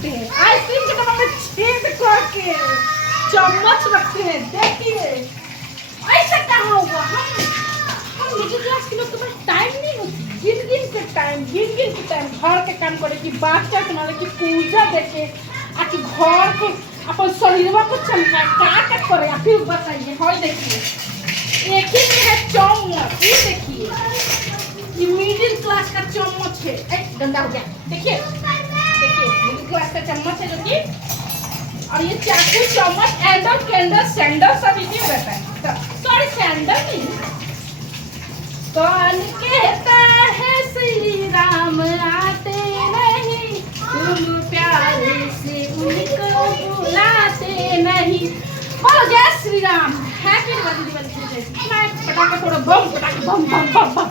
रखते हैं, आइसक्रीम के डब्बा में छेद करके चम्मच रखते हैं। देखिए ऐसा कहाँ होगा। हम मिडिल क्लास के लोग के पास टाइम नहीं होती, गिन गिन के टाइम घर के काम करे की बात बनाने की पूजा देखे आ कि घर को अपन शरीरवा को चमका क्या करे। फिर बताइए। हाँ देखिए एक ही में है चम्मच, ये देखिए ये मिडिल क्लास का चम्मच है। गंदा हो गया। देखिए मिडिल क्लास का चम्मच है जो कि, और ये चाकू चम्मच एंडल कैंडल सैंडल सब इसी में रहता है। सॉरी सैंडल नहीं, कौन कहता है श्री राम आते नहीं, तुम प्यारे से उनको बुलाते नहीं। बोलो जय श्री राम। हैप्पी दिवाली। मैं पटाखा थोड़ा बम पटाखे बम बम बम बम